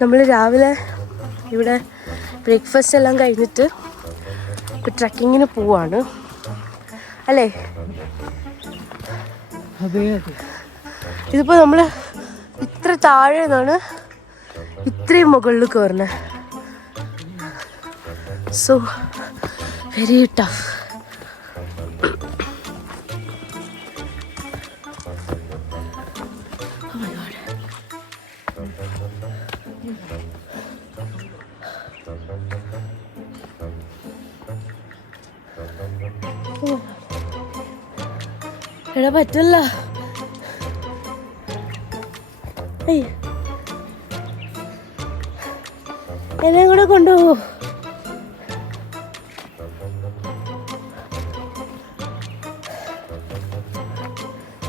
നമ്മൾ രാവിലെ ഇവിടെ ബ്രേക്ക്ഫാസ്റ്റ് എല്ലാം കഴിഞ്ഞിട്ട് ട്രക്കിങ്ങിന് പോവാണ് അല്ലേ? ഇതിപ്പോൾ നമ്മൾ ഇത്ര താഴെ നിന്നാണ് ഇത്രയും മുകളിൽ കയറുന്നത്. So very tough. എടാ പറ്റില്ല. എന്നെ കൂടെ കൊണ്ടുപോകൂ.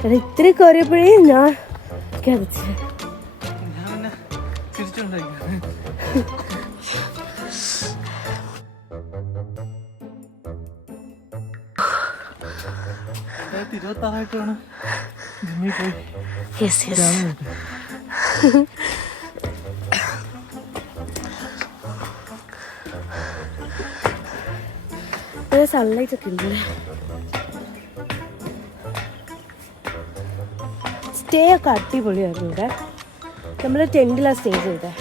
എടാ ഇത്തിരി കയറിയപ്പോഴേ ഞാൻ കിതച്ചു. സൺലൈറ്റ് ഒക്കെ ഉണ്ട്. സ്റ്റേ ഒക്കെ അടിപൊളിയായിരുന്നു ഇവിടെ. നമ്മൾ ടെൻറ്റിലാണ് സ്റ്റേ ചെയ്തത്.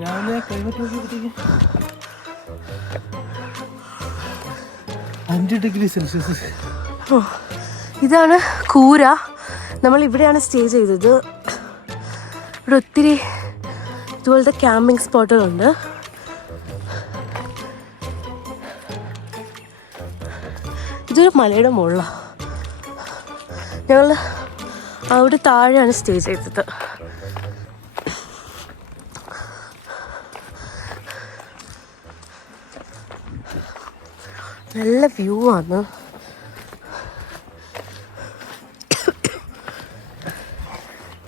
രാവിലെ ക്ലൈമറ്റ് നോക്കിയപ്പോഴത്തേക്ക് 5 ഡിഗ്രി സെൽഷ്യസ്. ഇതാണ് കൂര. നമ്മൾ ഇവിടെയാണ് സ്റ്റേ ചെയ്തത്. ഇവിടെ ഒത്തിരി ഇതുപോലത്തെ ക്യാമ്പിംഗ് സ്പോട്ടുകളുണ്ട്. ഇതൊരു മലയുടെ മുകളിലാണ്. ഞങ്ങൾ അവിടെ താഴെയാണ് സ്റ്റേ ചെയ്തത്. നല്ല വ്യൂ ആണ്.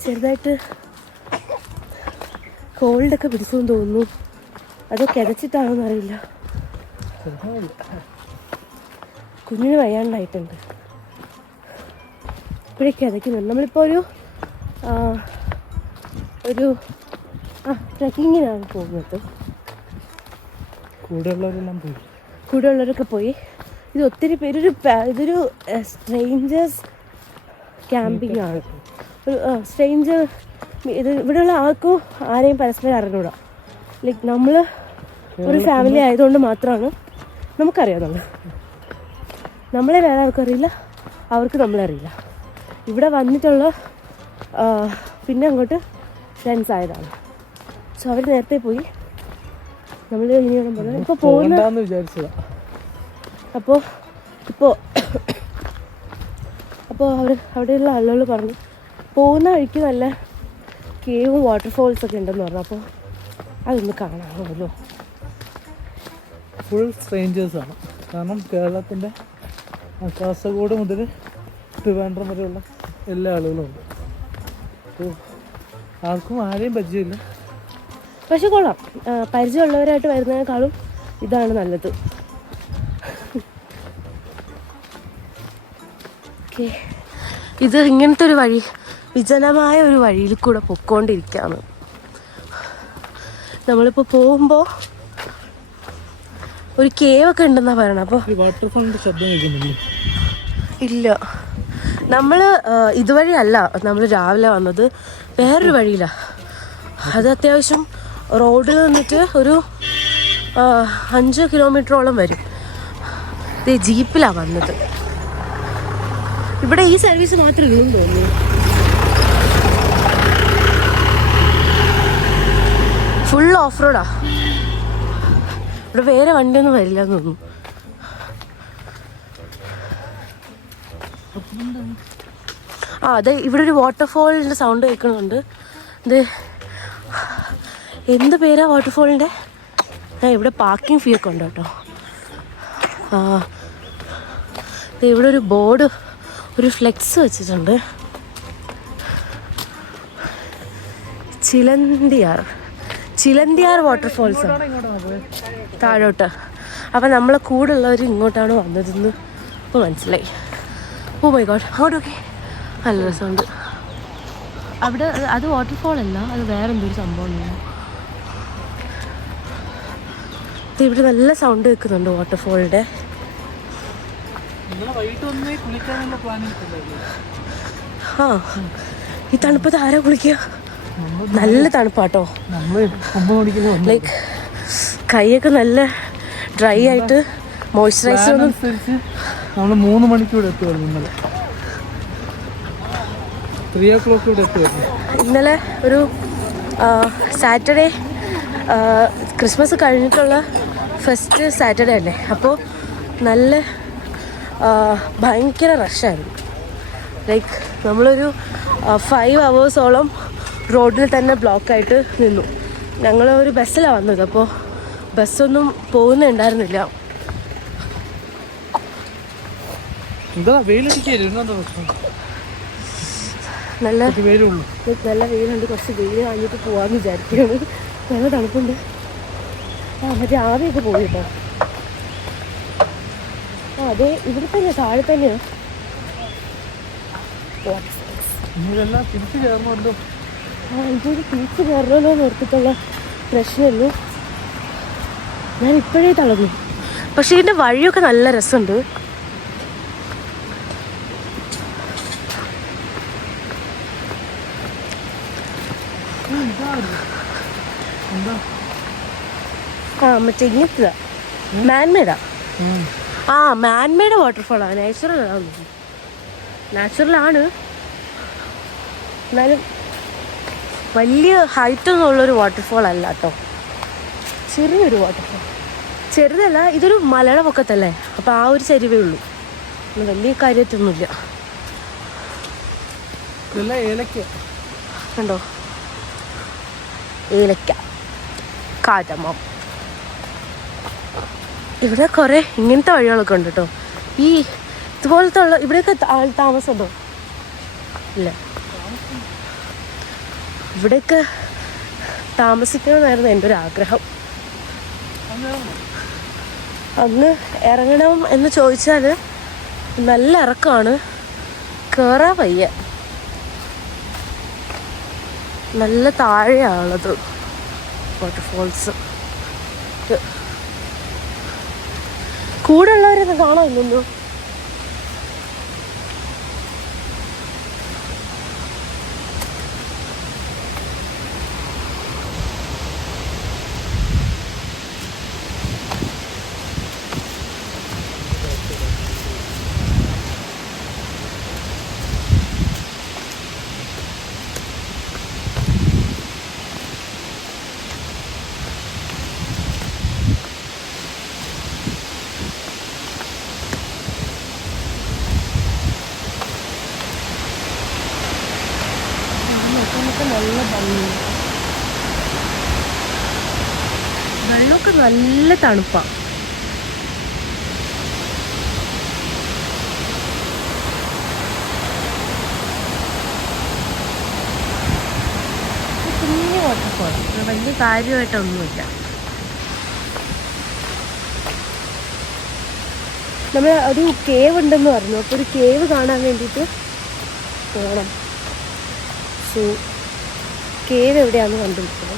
ചെറുതായിട്ട് കോൾഡൊക്കെ പിടിച്ചെന്ന് തോന്നുന്നു. അതോ കിതച്ചിട്ടാണോന്ന് അറിയില്ല. കുഞ്ഞിന് വയ്യാണ്ടായിട്ടുണ്ട്. ഇപ്പോഴേ കിതയ്ക്കുന്നുണ്ട്. നമ്മളിപ്പോൾ ഒരു ട്രക്കിങ്ങിനാണ് പോകുന്നത്. കൂടെയുള്ളവരൊക്കെ പോയി. ഇത് ഒത്തിരി പേര് ഇതൊരു സ്ട്രേഞ്ചേഴ്സ് ക്യാമ്പിംഗ് ആണ്. ഒരു സ്ട്രേഞ്ചർ ഇത് ഇവിടെയുള്ള ആർക്കും ആരെയും പരസ്പരം അറിഞ്ഞൂടാ. ലൈക്ക് നമ്മൾ ഒരു ഫാമിലി ആയതുകൊണ്ട് മാത്രമാണ് നമുക്കറിയാവുന്നത്. നമ്മളെ വേറെ ആർക്കും അറിയില്ല, അവർക്ക് നമ്മളെ അറിയില്ല. ഇവിടെ വന്നിട്ടുള്ള പിന്നെ അങ്ങോട്ട് ഫ്രണ്ട്സ് ആയതാണ്. സോ അവർ നേരത്തെ പോയി. നമ്മൾ ഇനിയാണ് പറഞ്ഞത് ഇപ്പോൾ പോകുന്ന വിചാരിച്ചതാ. അപ്പോൾ അവിടെയുള്ള ആളുകൾ പറഞ്ഞു പോകുന്ന വഴിക്ക് നല്ല കേവും വാട്ടർഫോൾസൊക്കെ ഉണ്ടെന്ന് പറഞ്ഞു. അപ്പോൾ അതൊന്ന് കാണാമല്ലോ. ഫുൾ സ്ട്രേഞ്ചേഴ്സാണ്. കാരണം കേരളത്തിൻ്റെ കാസർഗോഡ് മുതൽ ട്രിവാൻഡ്രം വരെയുള്ള എല്ലാ ആളുകളും ഉണ്ട്. അപ്പോൾ ആർക്കും ആരെയും പരിചയമില്ല. പക്ഷെ കൊള്ളാം. പരിചയമുള്ളവരായിട്ട് വരുന്നതിനേക്കാളും ഇതാണ് നല്ലത്. ഓക്കെ, ഇത് ഇങ്ങനത്തെ ഒരു വഴി, വിജനമായ ഒരു വഴിയിൽ കൂടെ പൊയ്ക്കൊണ്ടിരിക്കുകയാണ്. നമ്മളിപ്പോൾ പോകുമ്പോൾ ഒരു കേവൊക്കെ ഉണ്ടെന്നാണ് പറയണത്. അപ്പോൾ വാട്ടർഫോളിൻ്റെ ശബ്ദം കേൾക്കുന്നില്ല. ഇല്ല, നമ്മൾ ഇതുവഴി അല്ല നമ്മൾ രാവിലെ വന്നത്, വേറൊരു വഴിയിലാണ്. അത് അത്യാവശ്യം റോഡിൽ നിന്നിട്ട് ഒരു 5 കിലോമീറ്ററോളം വരും. ഇത് ജീപ്പിലാണ് വന്നത്. ഇവിടെ ഈ സർവീസ് മാത്രമേ ഉള്ളൂ എന്ന് തോന്നുന്നു. ഫുൾ ഓഫ് റോഡാ. ഇവിടെ വേറെ വണ്ടിയൊന്നും വരില്ല എന്ന് തോന്നുന്നു. അതെ, ഇവിടെ ഒരു വാട്ടർഫോളിൻ്റെ സൗണ്ട് കേൾക്കുന്നുണ്ട്. ഇത് എന്ത് പേരാ വാട്ടർഫോളിൻ്റെ? ഇവിടെ പാർക്കിംഗ് ഫീ ഒക്കെ ഉണ്ട് കേട്ടോ. ഇവിടെ ഒരു ബോർഡ് ഒരു ഫ്ലെക്സ് വെച്ചിട്ടുണ്ട്. ചിലന്തിയാർ വാട്ടർഫോൾസ് താഴോട്ട്. അപ്പം നമ്മളെ കൂടെ ഉള്ളവർ ഇങ്ങോട്ടാണ് വന്നതെന്ന് ഇപ്പോൾ മനസ്സിലായി. ഓ മൈ ഗോഡ്, അങ്ങോട്ടൊക്കെ നല്ല രസമുണ്ട്. അവിടെ അത് വാട്ടർഫോൾ അല്ല, അത് വേറെ എന്തൊരു സംഭവമാണ്. ഇവിടെ നല്ല സൗണ്ട് കേൾക്കുന്നുണ്ട് വാട്ടർഫോളിൻ്റെ. ആ, ഈ തണുപ്പത്ത് ആരാ കുളിക്കുക? നല്ല തണുപ്പാട്ടോ. ലൈക്ക് കൈയൊക്കെ നല്ല ഡ്രൈ ആയിട്ട് മോയ്സ്ചറൈസർ ഒന്നും. നമ്മൾ 3 മണിക്കൂടെ എത്തുമായിരുന്നു ഇന്നലെ. 3 o'clock ഇവിടെ എത്തുമായിരുന്നു. ഇന്നലെ ഒരു സാറ്റർഡേ, ക്രിസ്മസ് കഴിഞ്ഞിട്ടുള്ള ഫസ്റ്റ് സാറ്റർഡേ അല്ലേ, അപ്പോൾ നല്ല ഭയങ്കര റഷായിരുന്നു. ലൈക്ക് നമ്മളൊരു 5 hours റോഡിൽ തന്നെ ബ്ലോക്കായിട്ട് നിന്നു. ഞങ്ങൾ ഒരു ബസ്സിലാണ് വന്നത്, അപ്പോൾ ബസ്സൊന്നും പോകുന്നുണ്ടായിരുന്നില്ല. നല്ല വെയിലുണ്ട്. കുറച്ച് വെയിൽ കഴിഞ്ഞിട്ട് പോവാന്ന് വിചാരിക്കുകയാണ്. നല്ല തണുപ്പുണ്ട്. മറ്റേ ആവിയൊക്കെ പോയി കേട്ടോ. അതെ, ഇവിടെ തന്നെ താഴെ തന്നെയാണ്. എനിക്കൊരു തിരിച്ച് കയറണമല്ലോ എന്ന് ഓർത്തിട്ടുള്ള പ്രശ്നമുള്ളൂ. ഞാൻ ഇപ്പോഴേ തളർന്നു. പക്ഷേ ഇതിൻ്റെ വഴിയൊക്കെ നല്ല രസമുണ്ട്. മറ്റേ ഇങ്ങനത്തെ മാൻമേഡാ. മാൻമേഡ് വാട്ടർഫോളാണ്, നാച്ചുറലാണ്. എന്നാലും വലിയ ഹൈറ്റൊന്നും ഉള്ളൊരു വാട്ടർഫോൾ അല്ല കേട്ടോ. ചെറിയൊരു വാട്ടർഫോൾ. ചെറുതല്ല, ഇതൊരു മലയുടെ പൊക്കത്തല്ലേ, അപ്പോൾ ആ ഒരു ചരിവേ ഉള്ളൂ. വലിയ കാര്യത്തൊന്നുമില്ല. കണ്ടോ, ഏലക്ക, കാട്ടമ്മ. ഇവിടെ കുറേ ഇങ്ങനത്തെ വഴികളൊക്കെ ഉണ്ട് കേട്ടോ. ഈ ഇതുപോലത്തെ ഉള്ള ഇവിടെയൊക്കെ താമസമുണ്ടോ? ഇല്ല. ഇവിടെയൊക്കെ താമസിക്കണമെന്നായിരുന്നു എൻ്റെ ഒരു ആഗ്രഹം. അന്ന് ഇറങ്ങണം എന്ന് ചോദിച്ചാൽ നല്ല ഇറക്കമാണ്, കയറാൻ വയ്യ. നല്ല താഴെയാണുള്ളത് വാട്ടർഫോൾസ്. കൂടെ ഉള്ളവരൊന്നും കാണാനില്ലല്ലോ. നല്ല ഭംഗിയാണ്. വെള്ളമൊക്കെ നല്ല തണുപ്പാണ്. കുഞ്ഞു വാട്ടർഫോൾ, വലിയ കാര്യമായിട്ടൊന്നുമില്ല. നമ്മൾ ഒരു കേവ് ഉണ്ടെന്ന് പറഞ്ഞു, അപ്പോൾ ഒരു കേവ് കാണാൻ വേണ്ടിയിട്ട് പോകണം. സോ കേവ് എവിടെയാണെന്ന് കണ്ടുപിടിക്കണം.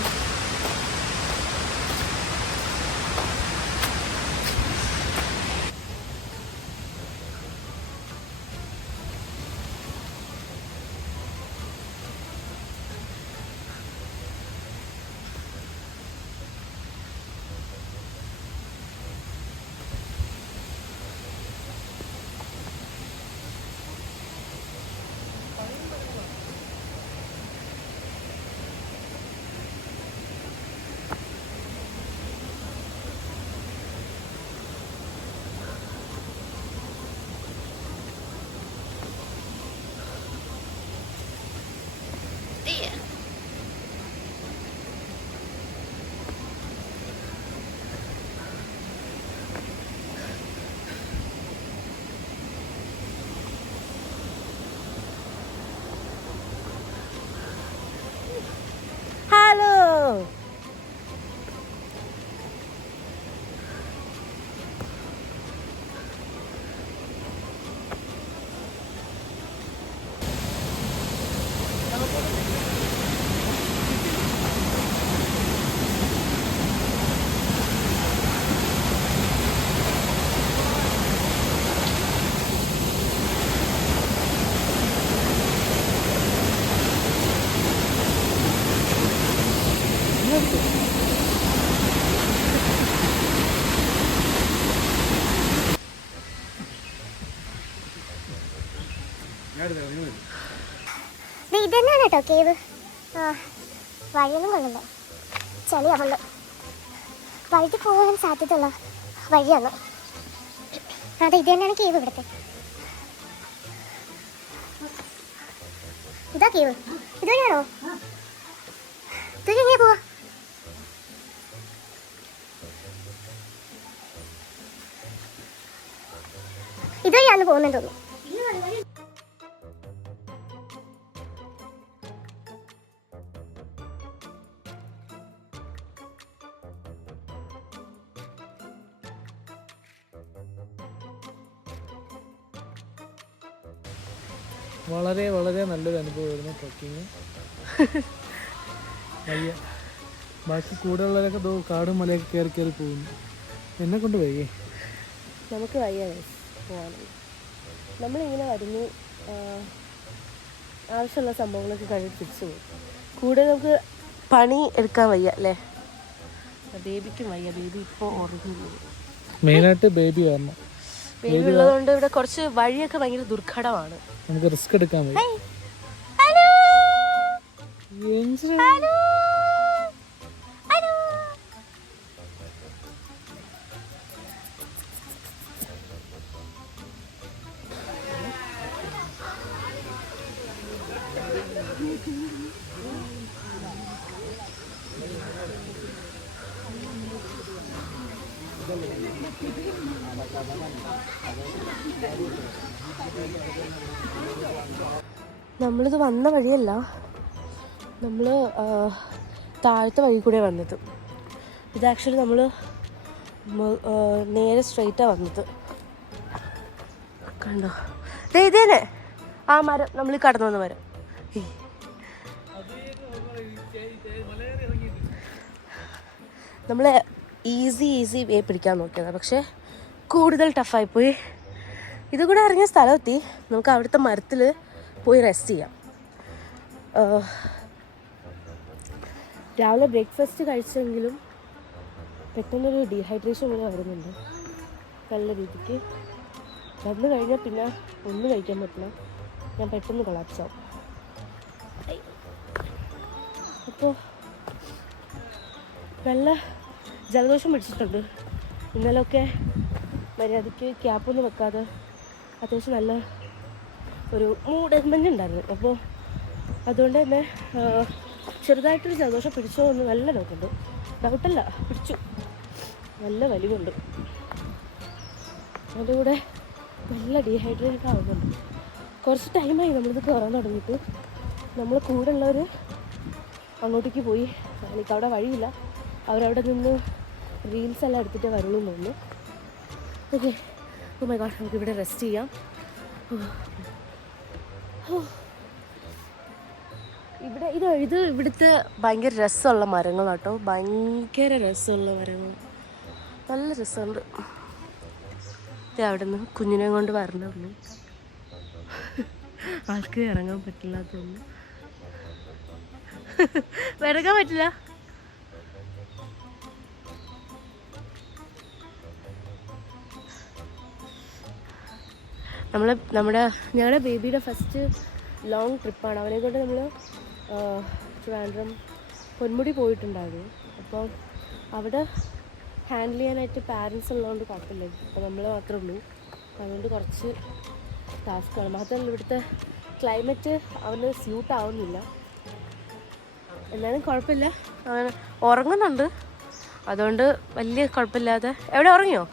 ഇത് തന്നെയാണ് കേട്ടോ കേവ്. വഴിയൊന്നും കൊള്ളില്ല, ചളിയാവുള്ളൂ. വഴുതി പോകാൻ സാധ്യതയുള്ള വഴിയാണ്. അതെ, ഇത് തന്നെയാണ് കേവ് ഇവിടുത്തെ. ഇതാ കേവ്. ഇതുവഴിയാണോ? ഇതുവഴി എങ്ങനെ പോവാ? ഇതുവഴിയാന്ന് പോകുന്നുണ്ട് തോന്നുന്നു. വളരെ വളരെ നല്ലൊരു അനുഭവമായിരുന്നു ട്രക്കിങ്. വയ്യ, ബാക്കി കൂടെയുള്ളവരൊക്കെ കാടും മലയൊക്കെ കയറി കയറി പോകുന്നു. എന്നെ കൊണ്ട് വയ്യേ. നമുക്ക് വയ്യ പോകാനും. നമ്മളിങ്ങനെ വരുന്നു, ആവശ്യമുള്ള സംഭവങ്ങളൊക്കെ കഴിഞ്ഞ് തിരിച്ചു പോകും. കൂടെ നമുക്ക് പണി എടുക്കാൻ വയ്യ അല്ലേ? ബേബിക്കും വയ്യ. ബേബി ഇപ്പോൾ ഉറങ്ങുന്നത്. മെയിനായിട്ട് ബേബി വരണം. ബേബി ഉള്ളതുകൊണ്ട് ഇവിടെ കുറച്ച് വഴിയൊക്കെ ഭയങ്കര ദുർഘടമാണ്. നമുക്ക് റിസ്ക് എടുക്കാൻ വയ്യ. നമ്മളിത് വന്ന വഴിയല്ല, നമ്മൾ താഴത്തെ വഴി കൂടെ വന്നത്. ഇത് ആക്ച്വലി നമ്മൾ നേരെ സ്ട്രെയിറ്റാണ് വന്നത്. കണ്ടോ? ഇതേനെ ആ മരം, നമ്മൾ കടന്നു വന്ന മരം. നമ്മൾ ഈസി വേ പിടിക്കാൻ നോക്കിയതാണ്, പക്ഷേ കൂടുതൽ ടഫായിപ്പോയി. ഇതുകൂടെ ഇറങ്ങിയ സ്ഥലമെത്തി. നമുക്ക് അവിടുത്തെ മരത്തിൽ പോയി റെസ്റ്റ് ചെയ്യാം. രാവിലെ ബ്രേക്ക്ഫാസ്റ്റ് കഴിച്ചെങ്കിലും പെട്ടെന്നൊരു ഡീഹൈഡ്രേഷൻ കൂടെ വരുന്നുണ്ട് നല്ല രീതിക്ക്. വന്നു കഴിഞ്ഞാൽ പിന്നെ ഒന്നും കഴിക്കാൻ പറ്റില്ല, ഞാൻ പെട്ടെന്ന് കൊളാപ്സാവും. അപ്പോൾ നല്ല ജലദോഷം പിടിച്ചിട്ടുണ്ട്. ഇന്നലെയൊക്കെ മര്യാദയ്ക്ക് ക്യാപ്പൊന്നും വെക്കാതെ അത്യാവശ്യം നല്ല ഒരു മൂടൽമഞ്ഞുണ്ടായിരുന്നു. അപ്പോൾ അതുകൊണ്ട് തന്നെ ചെറുതായിട്ടൊരു ജലദോഷം പിടിച്ചോ എന്ന് നല്ല ഡൗട്ടുണ്ട്. ഡൗട്ടല്ല, പിടിച്ചു. നല്ല വലിവുണ്ട്. അതിൻ്റെ കൂടെ നല്ല ഡീഹൈഡ്രേറ്റഡ് ആവുന്നുണ്ട്. കുറച്ച് ടൈമായി നമ്മളിത് കയറാൻ തുടങ്ങിയിട്ട്. നമ്മൾ കൂടെ ഉള്ളവർ അങ്ങോട്ടേക്ക് പോയി. എനിക്ക് അവിടെ വഴിയില്ല, അവരവിടെ നിന്ന് റീൽസ് എല്ലാം എടുത്തിട്ട് വരുള്ളൂ എന്ന് തോന്നുന്നു. ഓക്കെ, ഓ മൈ ഗോഡ്, നമുക്കിവിടെ റെസ്റ്റ് ചെയ്യാം. ഇത് ഇവിടുത്തെ ഭയങ്കര രസമുള്ള മരങ്ങളാണ് കേട്ടോ. ഭയങ്കര രസമുള്ള മരങ്ങൾ, നല്ല രസമുണ്ട്. അവിടെ നിന്ന് കുഞ്ഞിനെ കൊണ്ട് വരണുള്ളൂ. ആൾക്ക് ഇറങ്ങാൻ പറ്റില്ല തോന്നുന്നു. ഇറങ്ങാൻ പറ്റില്ല. ഞങ്ങളുടെ ബേബിയുടെ ഫസ്റ്റ് ലോങ് ട്രിപ്പാണ്. അവനെ കൊണ്ട് നമ്മൾ ട്രിവാൻഡ്രം പൊന്മുടി പോയിട്ടുണ്ടായിരുന്നു. അപ്പോൾ അവിടെ ഹാൻഡിൽ ചെയ്യാനായിട്ട് പാരൻസ് ഉള്ളതുകൊണ്ട് കുഴപ്പമില്ല. അപ്പോൾ നമ്മൾ മാത്രമേ ഉള്ളൂ. അതുകൊണ്ട് കുറച്ച് ടാസ്ക്കാണ്. മാത്രമല്ല ഇവിടുത്തെ ക്ലൈമറ്റ് അവന് സ്യൂട്ട് ആവുന്നില്ല. എന്നാലും കുഴപ്പമില്ല, അവൻ ഉറങ്ങുന്നുണ്ട്. അതുകൊണ്ട് വലിയ കുഴപ്പമില്ലാതെ. എവിടെ ഉറങ്ങിയോ?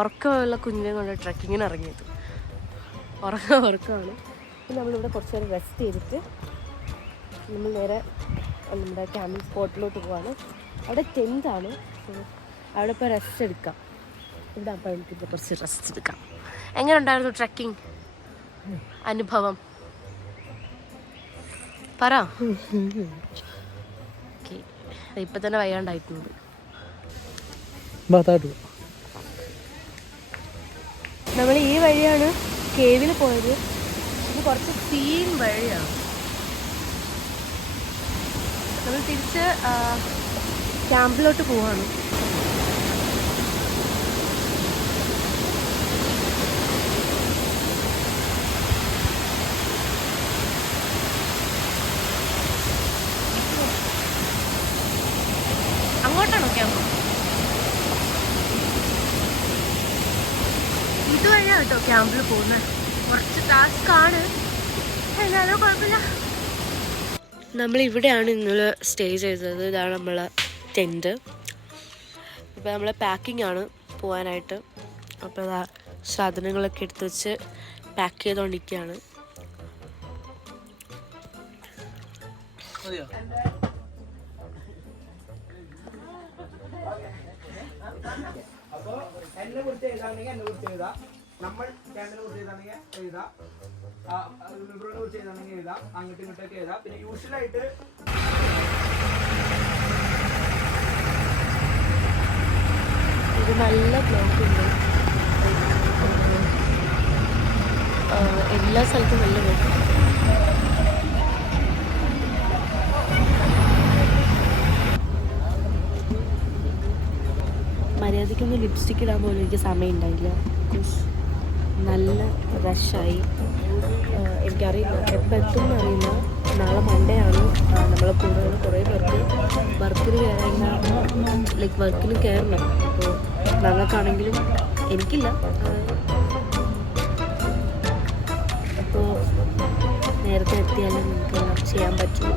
ഉറക്കമുള്ള കുഞ്ഞിനെ കൊണ്ട് ട്രക്കിങ്ങിന് ഇറങ്ങിയത്. ഉറക്കമാണ്. പിന്നെ നമ്മളിവിടെ കുറച്ച് നേരം റെസ്റ്റ് ചെയ്തിട്ട് നമ്മൾ നേരെ നമ്മുടെ ക്യാമ്പിംഗ് സ്പോട്ടിലോട്ട് പോവാണ്. അവിടെ ടെൻറ്റാണ്, അവിടെ ഇപ്പോൾ റെസ്റ്റ് എടുക്കാം. ഇവിടെ അപ്പോൾ എനിക്കിപ്പോൾ കുറച്ച് റെസ്റ്റ് എടുക്കാം. എങ്ങനെ ഉണ്ടായിരുന്നു ട്രക്കിംഗ് അനുഭവം? പറ. ഓക്കെ, ഇപ്പം തന്നെ വയ്യാണ്ടായിട്ടുണ്ട്. നമ്മൾ ഈ വഴിയാണ് കേവിൽ പോയത്. ഇത് കുറച്ച് സീൻ വഴിയാണ്. നമ്മൾ തിരിച്ച് ക്യാമ്പിലോട്ട് പോവാണ്. കേട്ടോ ക്യാമ്പിൽ പോകുന്നത്. കുറച്ച് ടാസ്ക് ആണ്, എന്നാലും കുഴപ്പമില്ല. നമ്മളിവിടെയാണ് ഇന്നലെ സ്റ്റേ ചെയ്തത്. ഇതാണ് നമ്മളെ ടെൻറ്റ്. ഇപ്പോൾ നമ്മൾ പാക്കിംഗ് ആണ് പോകാനായിട്ട്. അപ്പോൾ ഇതാ സാധനങ്ങളൊക്കെ എടുത്ത് വെച്ച് പാക്ക് ചെയ്തുകൊണ്ടിരിക്കുകയാണ്. അപ്പോൾ എന്നെ കുറിച്ച് എഴുതാണെങ്കിൽ എന്നെ കുറിച്ച് എഴുതാം, നമ്മൾ ക്യാമ്പിനെ കുറിച്ച് എഴുതാണെങ്കിൽ എഴുതാം, മെബ്രോനെ കുറിച്ച് എഴുതാണെങ്കിൽ എഴുതാം, അങ്ങോട്ടും ഇങ്ങോട്ടൊക്കെ എഴുതാം. പിന്നെ യൂഷ്വലായിട്ട് ഇത് നല്ല ബ്ലോക്ക് ഉണ്ട്, എല്ലാ സ്ഥലത്തും നല്ല ബ്ലോക്ക്. മര്യാദയ്ക്കൊന്നും ലിപ്സ്റ്റിക് ഇടാൻ പോലും എനിക്ക് സമയം ഉണ്ടായില്ല. ബിക്കോസ് നല്ല റഷായി. എനിക്കറിയില്ല എപ്പോൾ എത്തും അറിയില്ല. നാളെ മൺഡേ ആണ്. നമ്മളെ കൂടെ കുറേ പേർക്ക് വർക്കിന് കയറാൻ, ലൈക്ക് വർക്കിന് കയറണം. അപ്പോൾ ഞങ്ങൾക്കാണെങ്കിലും എനിക്കില്ല. അപ്പോൾ നേരത്തെ എത്തിയാലേ നമുക്കെല്ലാം ചെയ്യാൻ പറ്റുള്ളൂ.